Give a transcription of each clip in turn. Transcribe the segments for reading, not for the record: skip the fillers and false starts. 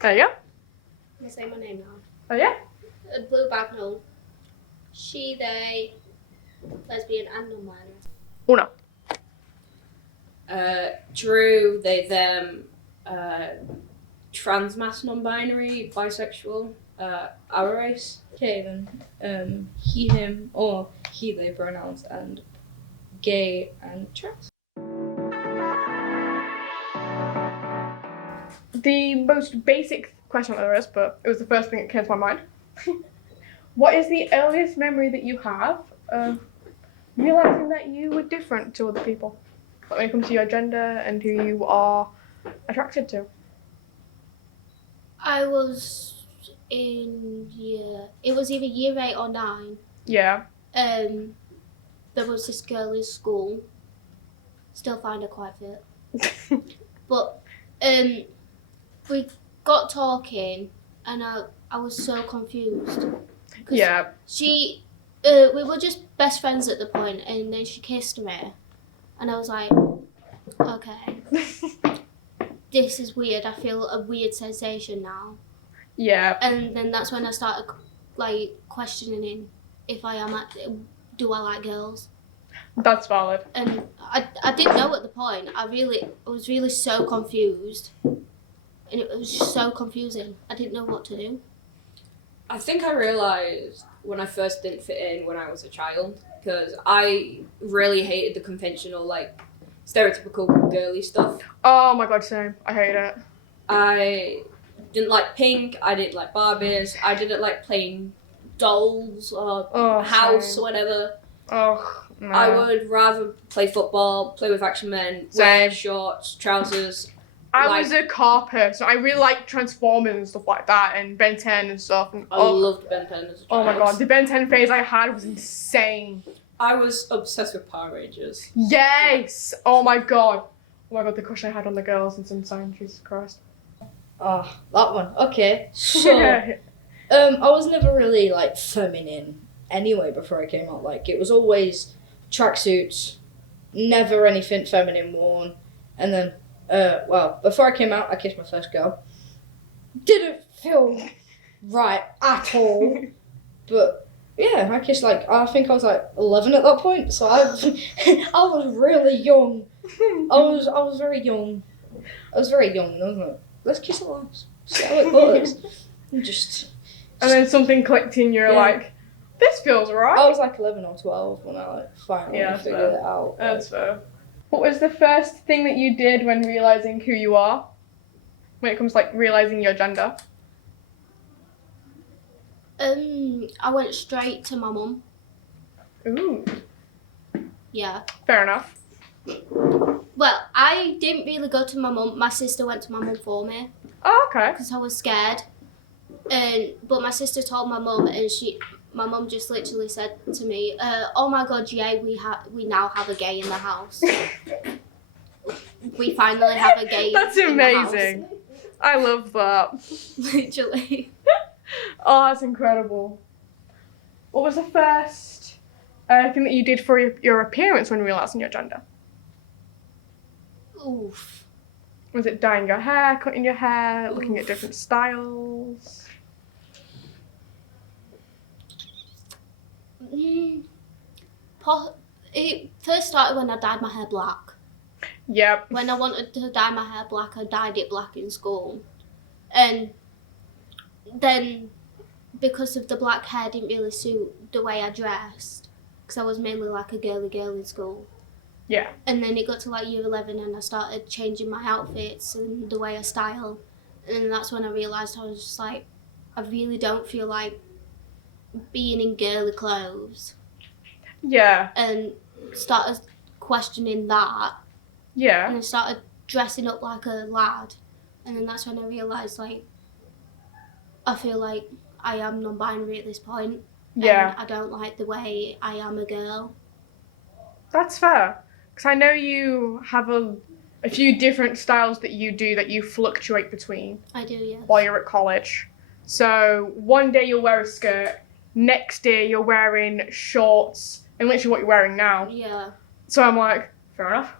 There you go. I'm gonna say my name now. Oh yeah. Blue Bagnall. She, they, lesbian and non-binary. Uno. Drew, they, them, trans mass non-binary, bisexual, our race. Okay then, he, him, or he, they pronouns, and gay and trans. The most basic question there is, but it was the first thing that came to my mind. What is the earliest memory that you have of realizing that you were different to other people? Like when it comes to your gender and who you are attracted to? I was it was either year 8 or 9. Yeah. There was this girl in school. Still find her quite fit. But we got talking and I was so confused. Yeah. She, we were just best friends at the point, and then she kissed me, and I was like, okay, this is weird. I feel a weird sensation now. Yeah. And then that's when I started like questioning if do I like girls? That's valid. And I didn't know at the point. I was really so confused, and it was just so confusing. I didn't know what to do. I think I realised when I first didn't fit in when I was a child, because I really hated the conventional, like, stereotypical girly stuff. Oh my god, same. I hate it. I didn't like pink, I didn't like Barbies, I didn't like playing dolls or house same. or whatever. Oh, no. I would rather play football, play with action men, wear shorts, trousers. I was a car person. I really like Transformers and stuff like that, and Ben 10 and stuff. And, I loved Ben 10 as a child. Oh my god, the Ben 10 phase I had was insane. I was obsessed with Power Rangers. Yes! Oh my god. Oh my god, the crush I had on the girls in Sunshine, Jesus Christ. Oh, that one. Okay. So, I was never really, like, feminine anyway before I came out. Like, it was always tracksuits, never anything feminine worn. And then, before I came out, I kissed my first girl. Didn't feel right at all. But, yeah, I kissed, I think I was, 11 at that point. So I was really young. I was very young. I was very young. I was like, let's kiss it once. See how it goes. And then something clicked in, you're like, this feels right. I was 11 or 12 when I finally figured it out. That's fair. What was the first thing that you did when realising who you are? When it comes to realising your gender? I went straight to my mum. Ooh. Yeah. Fair enough. Well, I didn't really go to my mum. My sister went to my mum for me. Oh, okay. Because I was scared. But my sister told my mum, and my mum just literally said to me, "Oh my God, yeah, we now have a gay in the house. We finally have a gay." That's in amazing. The house. I love that. Literally. Oh, that's incredible. What was the first thing that you did for your appearance when realising your gender? Oof. Was it dyeing your hair, cutting your hair, looking at different styles? It first started when I dyed my hair black. Yep. When I wanted to dye my hair black, I dyed it black in school. And then, because of the black hair, didn't really suit the way I dressed, because I was mainly like a girly girl in school. Yeah. And then it got to year 11 and I started changing my outfits and the way I style. And then that's when I realised I was just I really don't feel like being in girly clothes. Yeah. And started questioning that. Yeah. And I started dressing up like a lad. And then that's when I realised, I feel like I am non-binary at this point. Yeah. And I don't like the way I am a girl. That's fair. Because I know you have a few different styles that you fluctuate between. I do, yes. While you're at college. So one day you'll wear a skirt, next day you're wearing shorts, and literally what you're wearing now. Yeah. So I'm like, fair enough.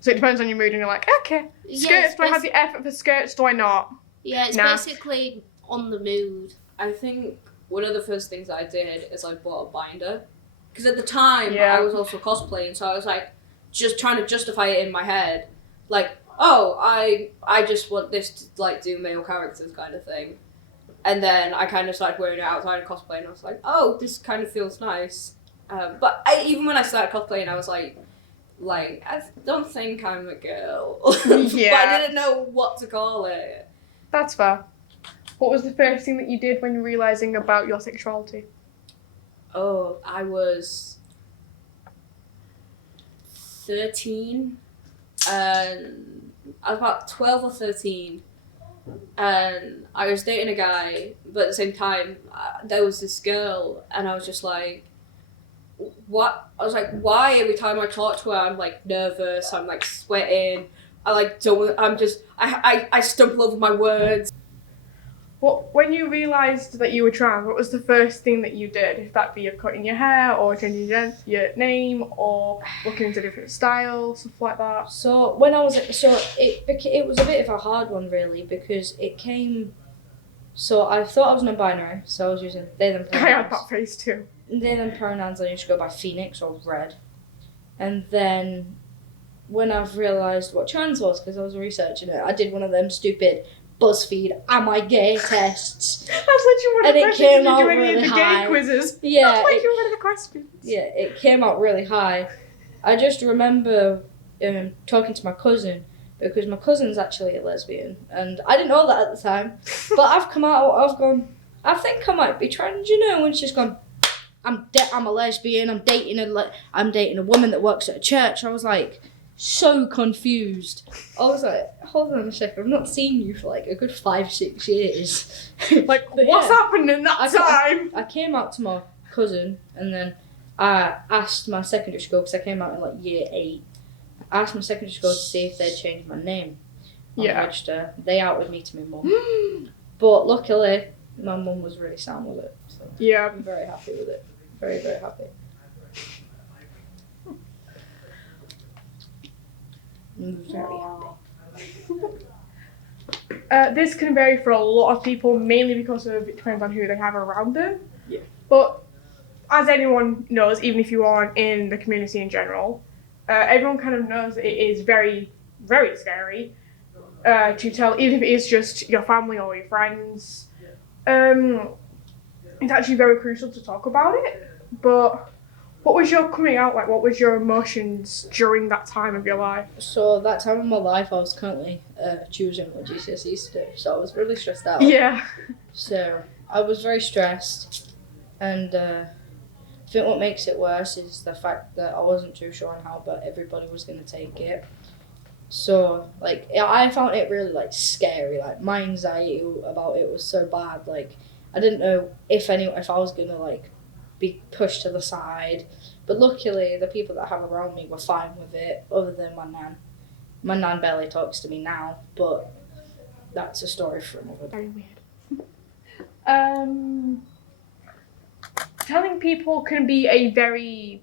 So it depends on your mood, and you're like, okay, skirts, do I have the effort for skirts, do I not? Yeah, it's Nah. basically on the mood. I think one of the first things I did is I bought a binder. Because at the time, Yeah. I was also cosplaying, so I was like, just trying to justify it in my head. Like, oh, I just want this to, like, do male characters kind of thing. And then I kind of started wearing it outside of cosplay, and I was like, oh, this kind of feels nice. But even when I started cosplaying, I was like, I don't think I'm a girl. Yeah. But I didn't know what to call it. That's fair. What was the first thing that you did when realising about your sexuality? Oh, I was 13, and I was about 12 or 13, and I was dating a guy, but at the same time, there was this girl, and I was just like, what? I was like, why every time I talk to her, I'm like nervous, I'm like sweating, I stumble over my words. When you realised that you were trans, what was the first thing that you did? If that be your cutting your hair, or changing your name, or looking into different styles, stuff like that? So when I was it was a bit of a hard one really because it came. So I thought I was non-binary, so I was using they them I pronouns. had that phase too. They them pronouns I used to go by Phoenix or Red, and then when I've realised what trans was because I was researching it, I did one of them stupid BuzzFeed "Am I gay?" tests. That's literally one of And the it questions came you out do any really of the high. gay quizzes. Yeah, That's like it- one of the questions. Yeah, it came out really high. I just remember talking to my cousin because my cousin's actually a lesbian, and I didn't know that at the time. But I've gone. I think I might be trans, you know. And she's gone. I'm a lesbian. I'm dating a woman that works at a church. I was like so confused. I was like, hold on a second. I've not seen you for like a good 5-6 years. Like, But what's yeah. happened in that time? I came out to my cousin and then I asked my secondary school because I came out in like year 8. I asked my secondary school to see if they'd changed my name on the Yeah. register. They outed me to my mum. But luckily, my mum was really sound with it. So Yeah. I'm very happy with it. Very, very happy. I'm very happy. This can vary for a lot of people, mainly because of it depends on who they have around them. Yeah. But as anyone knows, even if you aren't in the community in general, everyone kind of knows it is very, very scary to tell, even if it is just your family or your friends. It's actually very crucial to talk about it. But what was your coming out like? What was your emotions during that time of your life? So that time of my life, I was currently choosing what GCSEs to do. So I was really stressed out. Yeah. So I was very stressed, and I think what makes it worse is the fact that I wasn't too sure on how, but everybody was going to take it. So like I found it really like scary. Like my anxiety about it was so bad. Like I didn't know if I was going to like be pushed to the side. But luckily, the people that I have around me were fine with it, other than my nan. My nan barely talks to me now, but that's a story for another day. Very weird. Telling people can be a very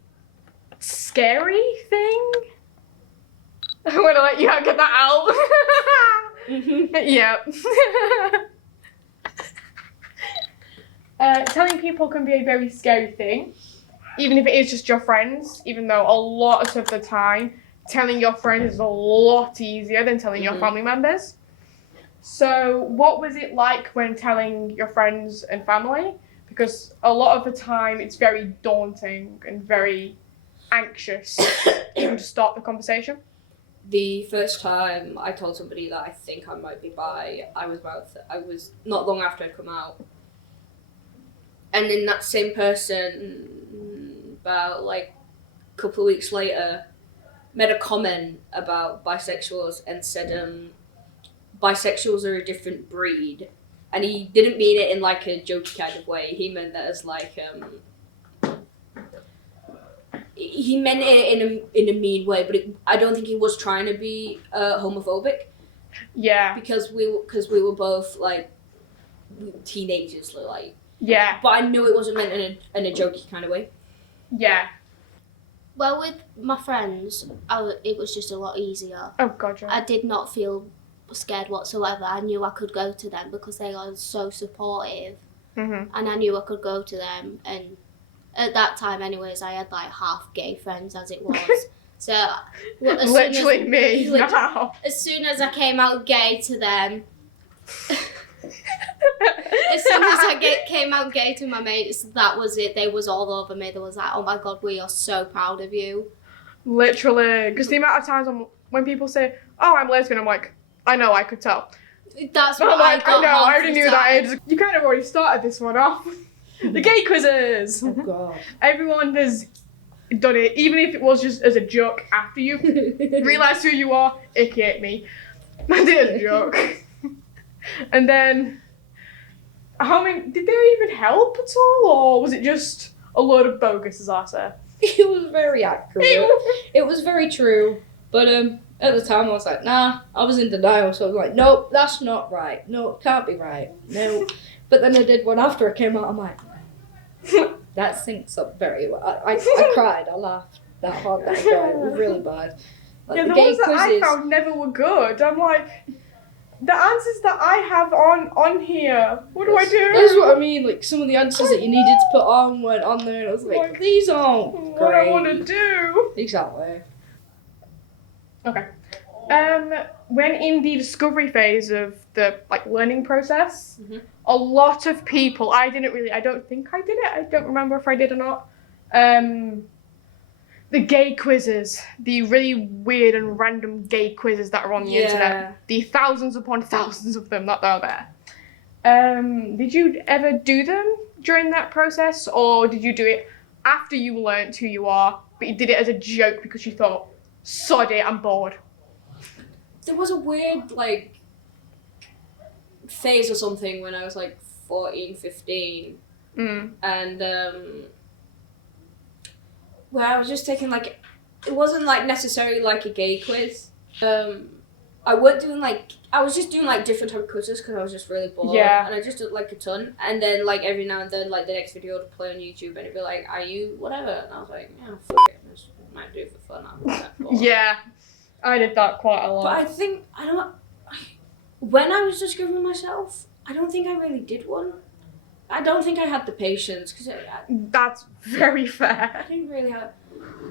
scary thing. I'm gonna let you get that out. Yeah. Telling people can be a very scary thing, even if it is just your friends, even though a lot of the time telling your friends is a lot easier than telling your family members. So what was it like when telling your friends and family? Because a lot of the time it's very daunting and very anxious even to start the conversation. The first time I told somebody that I think I might be bi, I was not long after I'd come out. And then that same person, about like a couple of weeks later, made a comment about bisexuals and said bisexuals are a different breed. And he didn't mean it in like a jokey kind of way. He meant that as like he meant it in a mean way, but I don't think he was trying to be homophobic. Yeah. Because we were both like teenagers, like. Yeah. But I knew it wasn't meant in a jokey kind of way. Yeah. Well, with my friends, it was just a lot easier. Oh god, yeah. I did not feel scared whatsoever. I knew I could go to them because they are so supportive, Mhm. and I knew I could go to them. And at that time, anyways, I had like half gay friends as it was. So well, Literally me literally- now. as soon as I came out gay to them, as soon as I came out gay to my mates, that was it. They was all over me. They was like, "Oh my god, we are so proud of you." Literally, because the amount of times when people say, "Oh, I'm lesbian," I'm like, "I know, I could tell." That's But what I'm like, I got. I know, half I already the knew that. time. You kind of already started this one off. The gay quizzes. Oh god. Everyone has done it, even if it was just as a joke after you realised who you are, aka me. I did it as a joke. And then, how many, did they even help at all, or was it just a load of bogus, as I say? It was very accurate. It was very true. But at the time I was like, nah, I was in denial, so I was like, nope, that's not right. No, it can't be right. No. But then I did one after it came out, I'm like, that syncs up very well. I cried, I laughed that hard that I cried. It was really bad. Like, Yeah, the ones that I found never were good. I'm like, the answers that I have on here, what do I do? That's what I mean, like some of the answers that you needed to put on weren't on there, and I was like, these aren't What great. I want to do. Exactly. Okay. When in the discovery phase of the learning process, Mhm. a lot of people, I don't think I did it. I don't remember if I did or not. The gay quizzes, the really weird and random gay quizzes that are on the internet, the thousands upon thousands of them that are there. Did you ever do them during that process, or did you do it after you learnt who you are, but you did it as a joke because you thought, sod it, I'm bored? There was a weird, phase or something when I was, 14, 15. And, where I was just taking, it wasn't, necessarily, a gay quiz. I wasn't doing, I was just doing, different type of quizzes because I was just really bored. Yeah. And I just did, a ton. And then, every now and then, the next video would play on YouTube and it'd be like, are you whatever? And I was like, yeah, fuck it. I just might do it for fun. I'm that bored. Yeah, I did that quite a lot. But I think, when I was discovering myself, I don't think I really did one. I don't think I had the patience, because That's very I fair. didn't really have,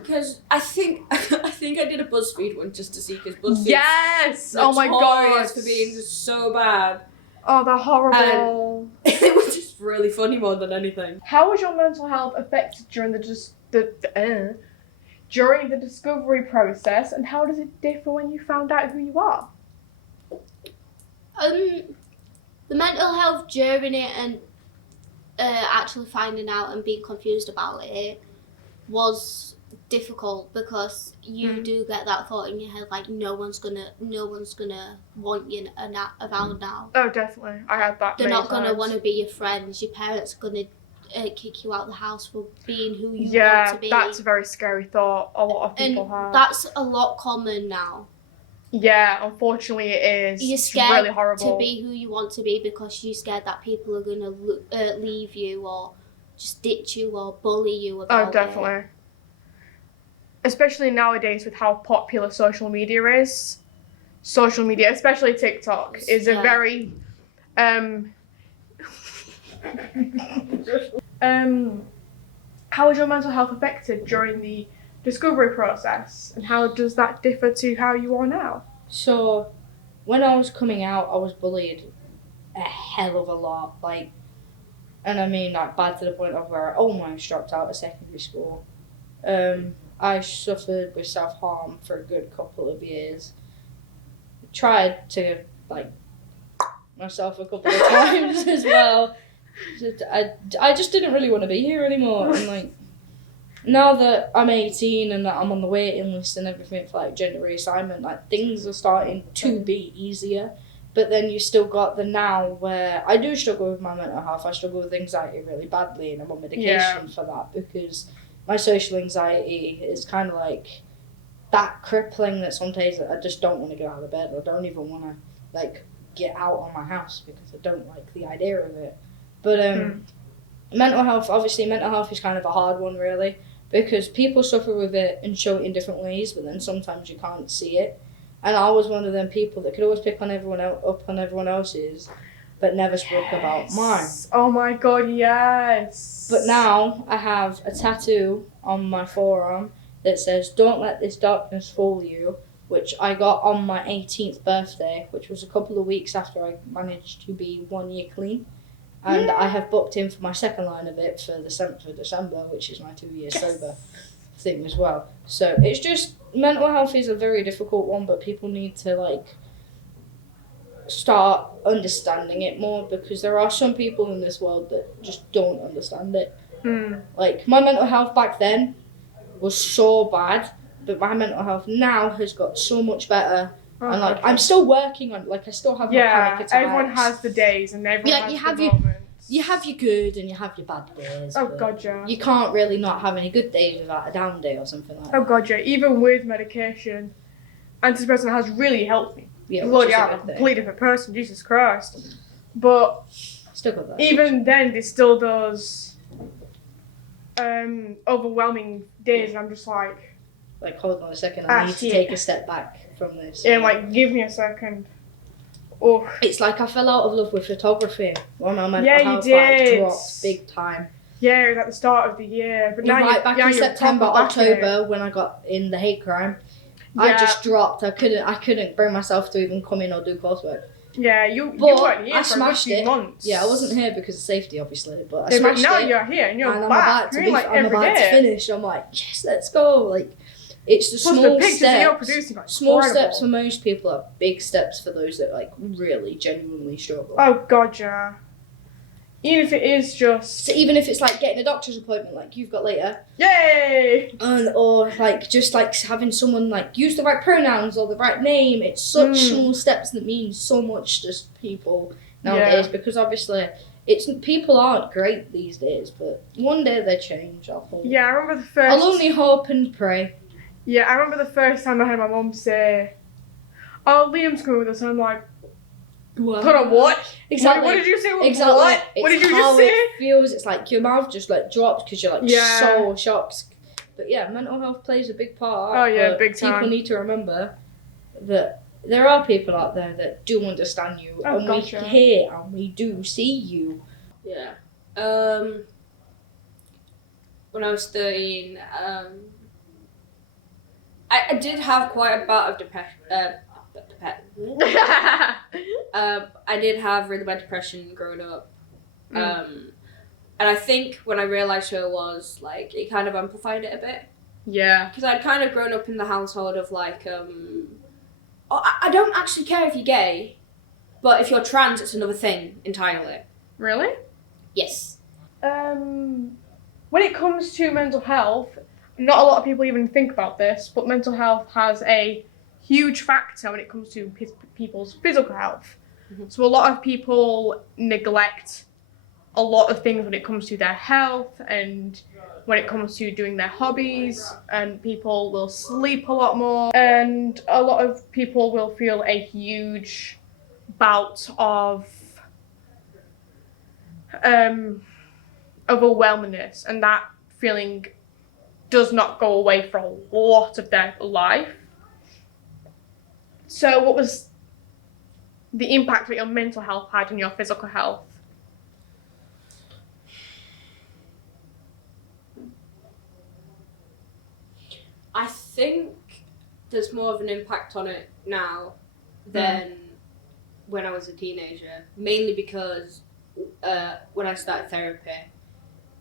because I think I did a BuzzFeed one just to see, because BuzzFeed Yes! Oh my god. for being just so bad. Oh, they're horrible. It was just really funny more than anything. How was your mental health affected during during the discovery process, and how does it differ when you found out who you are? The mental health during it and actually finding out and being confused about it was difficult, because you do get that thought in your head, no one's gonna want you around now. Oh, definitely. I had that. They're many not gonna times. want to be your friends. Your parents are gonna kick you out the house for being who you Yeah, want to be. that's a very scary thought. A lot of people and have. that's a lot common now. Yeah, unfortunately it is. You're It's scared really horrible. to be who you want to be because you're scared that people are gonna leave you or just ditch you or bully you about Oh, definitely. Especially nowadays with how popular social media is. Social media, especially TikTok, is a Yeah. very how was your mental health affected during the discovery process, and how does that differ to how you are now? So, when I was coming out, I was bullied a hell of a lot. And I mean, bad to the point of where I almost dropped out of secondary school. I suffered with self-harm for a good couple of years. Tried to, myself a couple of times as well. I just didn't really want to be here anymore. And, now that I'm 18 and that I'm on the waiting list and everything for gender reassignment, things are starting to be easier. But then you still got the now where I do struggle with my mental health. I struggle with anxiety really badly, and I'm on medication for that because my social anxiety is kind of that crippling that some days I just don't want to get out of bed. I don't even want to get out of my house because I don't like the idea of it. But mental health is kind of a hard one really, because people suffer with it and show it in different ways, but then sometimes you can't see it. And I was one of them people that could always pick on up on everyone else's, but never spoke about mine. Oh my god, yes. But now I have a tattoo on my forearm that says, "Don't let this darkness fool you," which I got on my 18th birthday, which was a couple of weeks after I managed to be 1 year clean. And I have booked in for my second line of it for the 7th of December, which is my 2 year sober thing as well. So it's just, mental health is a very difficult one, but people need to like start understanding it more, because there are some people in this world that just don't understand it. Like, my mental health back then was so bad, but my mental health now has got so much better. And like, I'm still working on it. Like, I still have my panic attacks. Everyone has the days and everyone has you the have your- moments. You have your good and you have your bad days. Oh but god, yeah. You can't really not have any good days without a down day or something like that. Oh god, yeah. Even with medication, antidepressant has really helped me. Yeah, which Bloody is a hell, I'm a good thing. completely different person, Jesus Christ. But Still got that. even then, it still does overwhelming days, and I'm just like, Like, hold on a second, I need to shit. take a step back from this. yeah, like, give me a second. Oh, It's like I fell out of love with photography when my mental Yeah, you health did. dropped big time. yeah, it was at the start of the year, but now Right back in you're September, proper back in it. October, when I got in the hate crime, I Yeah. just dropped. I couldn't bring myself to even come in or do coursework. Yeah, you But weren't here I for a good smashed few it. months. Yeah, I wasn't here because of safety, obviously, but I Yeah, but smashed now it. you're here and you're And I'm back. about to You're be, like I'm every about day. to finish. I'm like, yes, let's go. Like, it's the Plus small the pictures that you're steps. producing are Small incredible. steps for most people are big steps for those that like really genuinely struggle. Oh god, yeah. Even if it is just So even if it's like getting a doctor's appointment, like you've got later, yay. or like just like having someone like use the right pronouns or the right name, it's such small steps that mean so much to people nowadays. Because obviously, people aren't great these days, but one day they change. I hope. Yeah, I remember the first. I'll only hope and pray. Yeah, I remember the first time I heard my mum say, "Oh, Liam's coming with us," and I'm like, "Put on what? Exactly. What did you say? Exactly. What? It's What did you how just say?" it feels. It's like your mouth just like drops because you're like Yeah. so shocked. But yeah, mental health plays a big part. Oh, yeah, but big time. People need to remember that there are people out there that do understand you, Oh, and gotcha. we hear and we do see you. Yeah. When I was 13, I did have quite a bout of depression. I did have really bad depression growing up. And I think when I realised who I was, like, it kind of amplified it a bit. Yeah. Because I'd kind of grown up in the household of, like, I don't actually care if you're gay, but if you're trans, it's another thing entirely. Really? Yes. When it comes to mental health, not a lot of people even think about this, but mental health has a huge factor when it comes to people's physical health. Mhm. So a lot of people neglect a lot of things when it comes to their health and when it comes to doing their hobbies, and people will sleep a lot more, and a lot of people will feel a huge bout of overwhelmingness, and that feeling does not go away for a lot of their life. So what was the impact that your mental health had on your physical health? I think there's more of an impact on it now than when I was a teenager. Mainly because when I started therapy,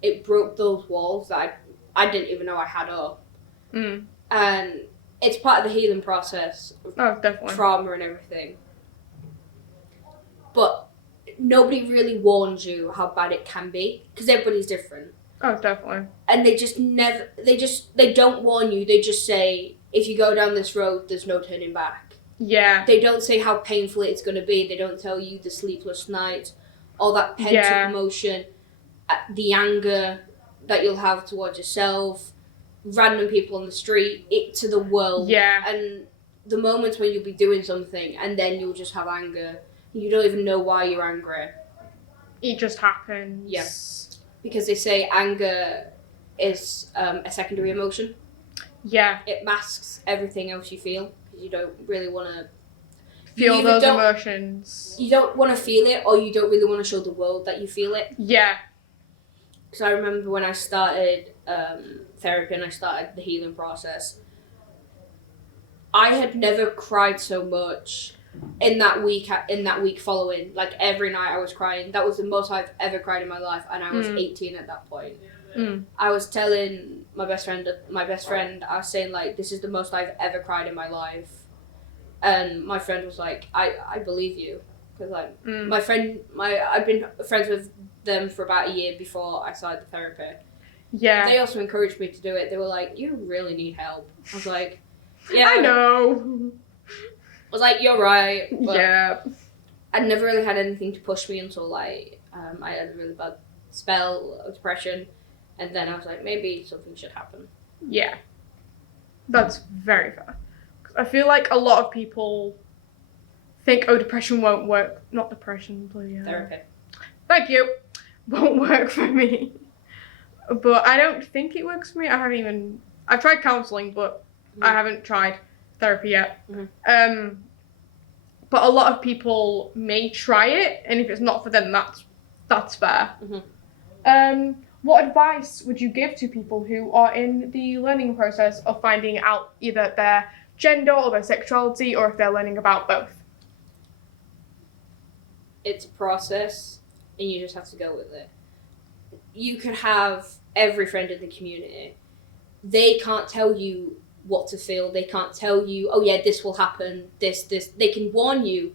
it broke those walls that I didn't even know I had up. And it's part of the healing process of Oh, definitely. trauma and everything. But nobody really warns you how bad it can be, because everybody's different. Oh, definitely. And they don't warn you. They just say, if you go down this road, there's no turning back. Yeah. They don't say how painful it's going to be. They don't tell you the sleepless nights, all that pent Yeah. up emotion, the anger that you'll have towards yourself, random people on the street, it to the world. Yeah. And the moments when you'll be doing something and then you'll just have anger. You don't even know why you're angry. It just happens. Yeah. Because they say anger is a secondary emotion. Yeah. It masks everything else you feel. because you don't really want to Feel either those don't- emotions. you don't want to feel it, or you don't really want to show the world that you feel it. Yeah. Because I remember when I started therapy and I started the healing process, I had never cried so much in that week following. Like every night I was crying. That was the most I've ever cried in my life, and I was 18 at that point. I was telling my best friend, I was saying like, this is the most I've ever cried in my life, and my friend was like, I believe you, because like I've been friends with them for about a year before I started the therapy. Yeah. They also encouraged me to do it. They were like, you really need help. I was like, yeah. I know. I was like, you're right. But Yeah. I never really had anything to push me until like I had a really bad spell of depression, and then I was like, maybe something should happen. Yeah. That's very fair. 'Cause I feel like a lot of people think, oh, depression won't work. Not depression, bloody hell. Therapy. Thank you. Won't work for me. But I don't think it works for me. I've tried counselling, but I haven't tried therapy yet. But a lot of people may try it, and if it's not for them, that's fair. What advice would you give to people who are in the learning process of finding out either their gender or their sexuality, or if they're learning about both? It's a process, and you just have to go with it. You could have every friend in the community. They can't tell you what to feel. They can't tell you, oh yeah, this will happen, this. They can warn you,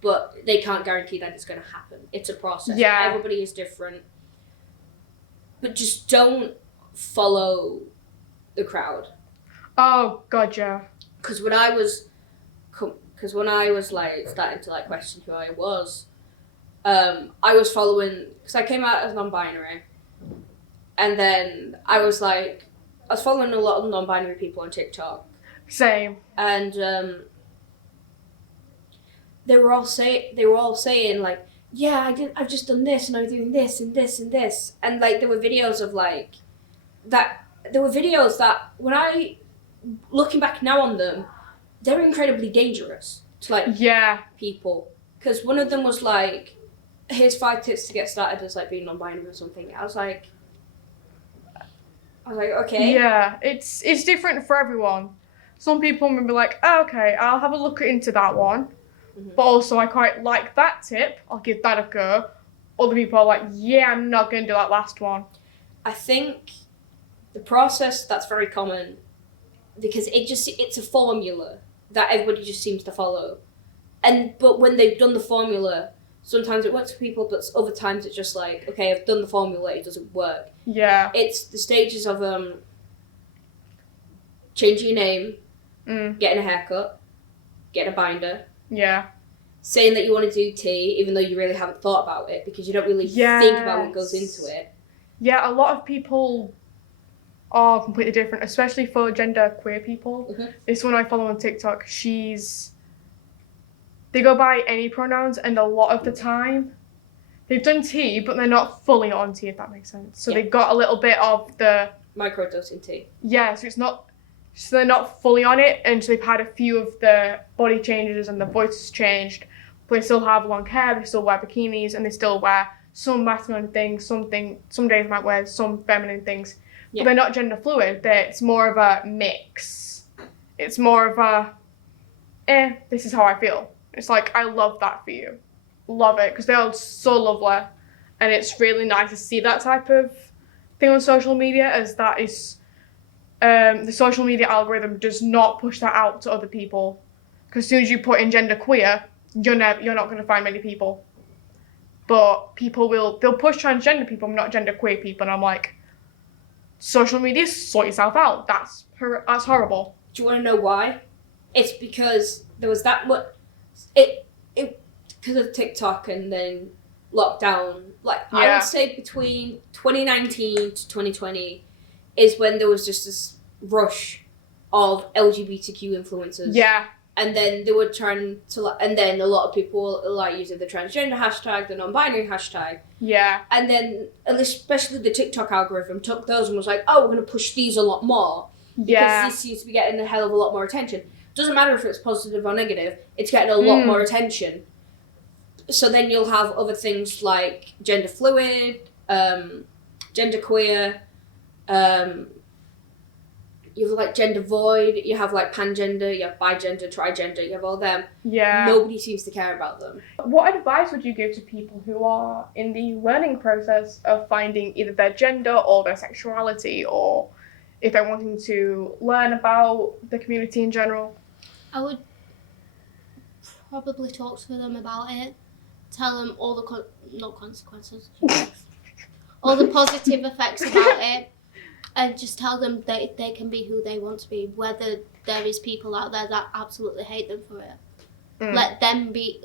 but they can't guarantee that it's going to happen. It's a process. Yeah. Everybody is different. But just don't follow the crowd. Oh, God, yeah. Because when I was like starting to like question who I was following, because I came out as non-binary, and then I was following a lot of non-binary people on TikTok, Same. and they were all saying like, yeah, I've just done this, and I'm doing this and this and this, and like there were videos of like that. There were videos that when I looking back now on them, they're incredibly dangerous to like Yeah. people, because one of them was like, here's 5 tips to get started as like being non-binary or something. I was like, okay. Yeah, it's different for everyone. Some people may be like, oh, okay, I'll have a look into that one. But also, I quite like that tip. I'll give that a go. Other people are like, yeah, I'm not going to do that last one. I think the process that's very common, because it's a formula that everybody just seems to follow. But when they've done the formula, sometimes it works for people, but other times it's just like, okay, I've done the formula, it doesn't work. Yeah. It's the stages of changing your name, getting a haircut, getting a binder, Yeah. saying that you want to do tea, even though you really haven't thought about it, because you don't really think about what goes into it. Yeah, a lot of people are completely different, especially for gender queer people. This one I follow on TikTok, they go by any pronouns, and a lot of the time they've done tea, but they're not fully on tea, if that makes sense. So they've got a little bit of the... Microdosing tea. Yeah, so they're not fully on it, and so they've had a few of the body changes and the voice has changed, but they still have long hair, they still wear bikinis, and they still wear some masculine things, some days they might wear some feminine things. Yeah. But they're not gender fluid, it's more of a mix. It's more of a, this is how I feel. It's like, I love that for you. Love it, because they are so lovely, and it's really nice to see that type of thing on social media, as that is... the social media algorithm does not push that out to other people, because as soon as you put in gender queer, you're not going to find many people. But they'll push transgender people, not gender queer people, and I'm like, social media, sort yourself out. That's horrible. Do you want to know why? It's because there was that much... because of TikTok and then lockdown. I would say between 2019 to 2020 is when there was just this rush of LGBTQ influencers. Yeah. And then they were trying to, and then a lot of people like using the transgender hashtag, the non-binary hashtag. Yeah. And then, especially the TikTok algorithm took those and was like, oh, we're going to push these a lot more. Because this seems to be getting a hell of a lot more attention. Doesn't matter if it's positive or negative, it's getting a lot more attention. So then you'll have other things like gender fluid, gender queer, you have like gender void, you have like pangender, you have bigender, trigender, you have all them. Yeah. Nobody seems to care about them. What advice would you give to people who are in the learning process of finding either their gender or their sexuality, or if they're wanting to learn about the community in general? I would probably talk to them about it. Tell them all the not consequences, all the positive effects about it, and just tell them that they can be who they want to be. Whether there is people out there that absolutely hate them for it, let them be.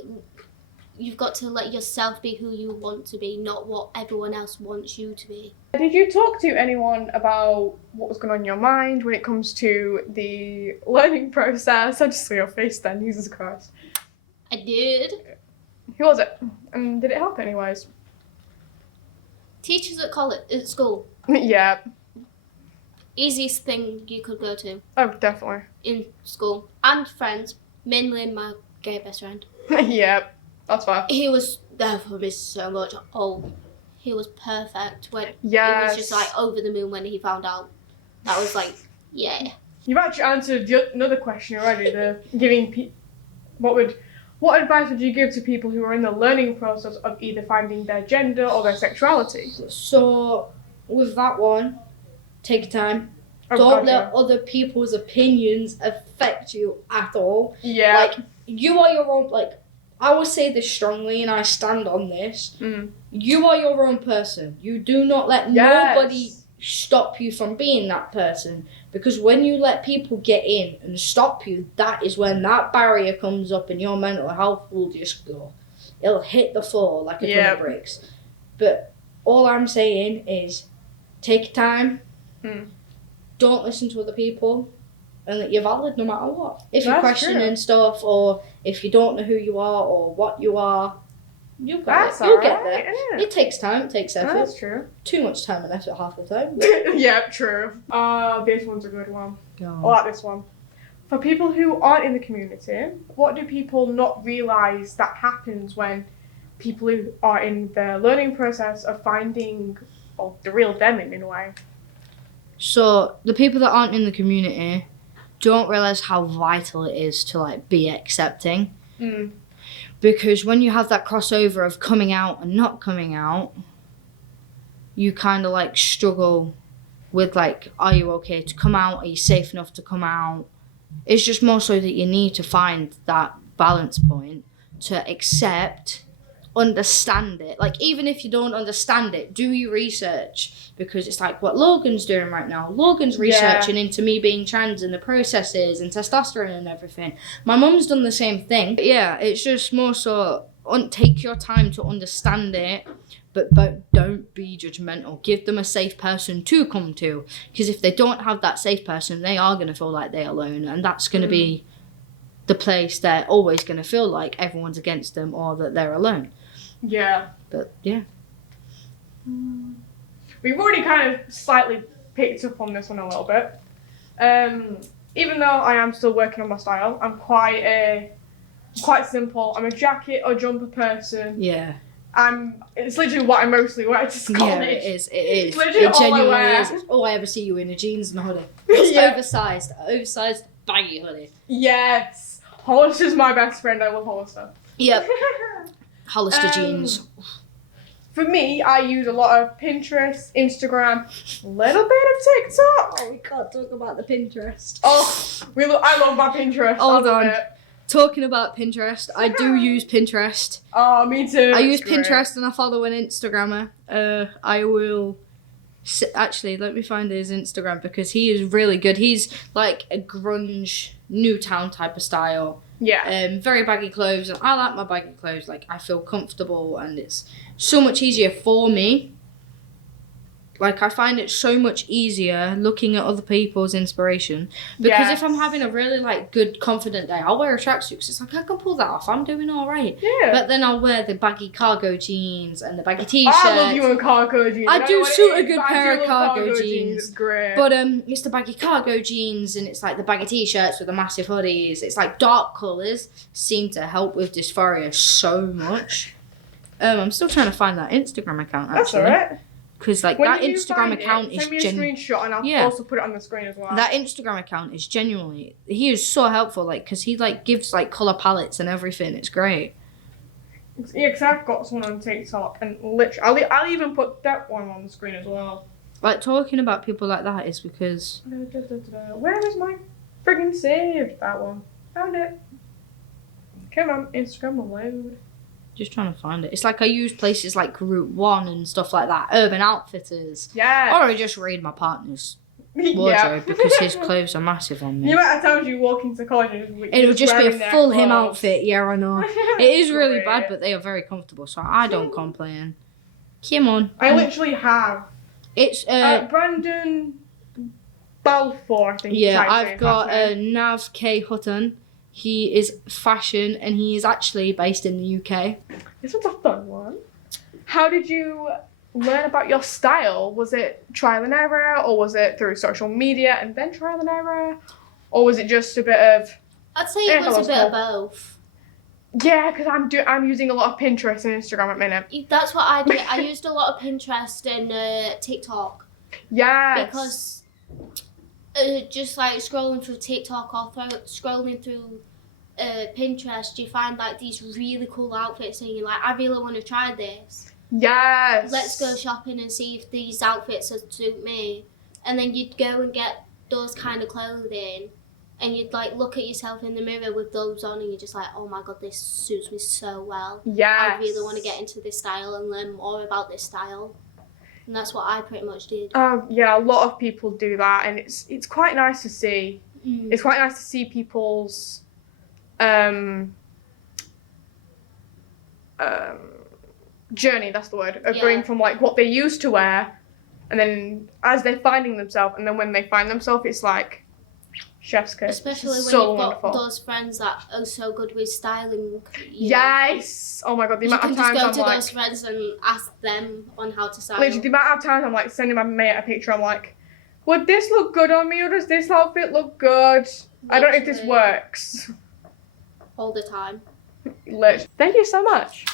You've got to let yourself be who you want to be, not what everyone else wants you to be. Did you talk to anyone about what was going on in your mind when it comes to the learning process? I just saw your face then, Jesus Christ. I did. Who was it? And did it help anyways? Teachers at school. Yeah. Easiest thing you could go to Oh, definitely. in school. And friends, mainly my gay best friend. Yeah, that's fine. He was there for me so much. Oh, he was perfect. When Yes. he was just like over the moon when he found out. That was like, yeah. You've actually answered another question already. The giving what advice would you give to people who are in the learning process of either finding their gender or their sexuality? So, with that one, take your time. Oh, Don't God, let other people's opinions affect you at all. yeah. Like, you are your own, like, I will say this strongly and I stand on this. You are your own person. You do not let nobody stop you from being that person, because when you let people get in and stop you, that is when that barrier comes up and your mental health will just go. It'll hit the floor like a ton of bricks. But all I'm saying is take your time, don't listen to other people, and that you're valid no matter what. If you're questioning stuff, or if you don't know who you are or what you are, you'll get there. Yeah. It takes time, it takes effort. That's true. Too much time and effort half the time. Yeah, true. This one's a good one. Go I on. like this one. For people who aren't in the community, what do people not realise that happens when people who are in the learning process of finding the real them in a way? So the people that aren't in the community don't realise how vital it is to like be accepting. Because when you have that crossover of coming out and not coming out, you kind of like struggle with like, are you okay to come out? Are you safe enough to come out? It's just more so that you need to find that balance point to accept, understand it. Like, even if you don't understand it, do your research, because it's like what Logan's doing right now. Logan's researching into me being trans and the processes and testosterone and everything. My mum's done the same thing. But yeah, it's just more so take your time to understand it, but don't be judgmental. Give them a safe person to come to, because if they don't have that safe person, they are going to feel like they're alone, and that's going to be the place they're always going to feel like everyone's against them or that they're alone. Yeah. But yeah. We've already kind of slightly picked up on this one a little bit. Even though I am still working on my style, I'm quite simple. I'm a jacket or jumper person. Yeah. It's literally what I mostly wear to college. Yeah, it is. It's literally It all I genuinely wear. is. Oh, I ever see you in a jeans and a hoodie. It's Yeah. oversized, baggy hoodie. Yes. Hollister's my best friend. I love Hollister. Yep. Hollister jeans. For me, I use a lot of Pinterest, Instagram, a little bit of TikTok. Oh, we can't talk about the Pinterest. Oh, I love my Pinterest. Hold I love on. it. Talking about Pinterest, I do use Pinterest. Oh, me too. I use It's great. Pinterest and I follow an Instagrammer. I will... Actually, let me find his Instagram, because he is really good. He's like a grunge, Newtown type of style. Yeah. Very baggy clothes, and I like my baggy clothes. Like, I feel comfortable, and it's so much easier for me Like, I find it so much easier looking at other people's inspiration. Because if I'm Yes. having a really, like, good, confident day, I'll wear a tracksuit because it's like, I can pull that off. I'm doing all right. Yeah. But then I'll wear the baggy cargo jeans and the baggy t-shirts. I love you in cargo jeans. I don't do know what it suit a is, good but I pair do of love cargo jeans. It's great. But it's the baggy cargo jeans and it's like the baggy t-shirts with the massive hoodies. It's like dark colours seem to help with dysphoria so much. I'm still trying to find that Instagram account That's actually. alright. Because like When that you Instagram find account it, is send me a screenshot and I'll Yeah. also put it on the screen as well. that Instagram account is genuinely, he is so helpful, like, because he like gives like colour palettes and everything. It's great. Yeah, because I've got someone on TikTok and literally, I'll even put that one on the screen as well. Like, talking about people like that is because Where is my friggin' saved? That one. Found it. Come on, Instagram will load. just trying to find it. It's like I use places like Route 1 and stuff like that, Urban Outfitters. Yeah. Or I just read my partner's wardrobe because his clothes are massive on me. The amount of times you walk into college and It'll just be wearing a their full him clothes. outfit, yeah, I know. It is really Great. bad, but they are very comfortable, so I don't complain. Come on. I literally have. It's, Brandon Balfour, I think. yeah, I've I've got Nav K. Hutton. He is fashion, and he is actually based in the UK. This one's a fun one. How did you learn about your style? Was it trial and error, or was it through social media and then trial and error? Or was it just a bit of... I'd say Yeah, it was that a was bit of cool. both. Yeah, because I'm using a lot of Pinterest and Instagram at the minute. That's what I did. I used a lot of Pinterest and TikTok Yes. because just like scrolling through TikTok or scrolling through Pinterest, you find like these really cool outfits and you're like, I really want to try this. Yes. Let's go shopping and see if these outfits would suit me. And then you'd go and get those kind of clothing and you'd like look at yourself in the mirror with those on and you're just like, oh my god, this suits me so well. Yes. I really want to get into this style and learn more about this style. And that's what I pretty much did. Yeah, a lot of people do that, and it's quite nice to see. Mm. It's quite nice to see people's journey, that's the word, of Yeah. going from like what they used to wear, and then as they're finding themselves, and then when they find themselves, it's like chef's kiss. Especially when so you've wonderful. got those friends that are so good with styling. You know. Yes. Oh my god, the You amount can of just times go I'm to like, those friends and ask them on how to style. literally the amount of times I'm like sending my mate a picture. I'm like, would this look good on me, or does this outfit look good? I don't know if this Literally. works. All the time. Thank you so much.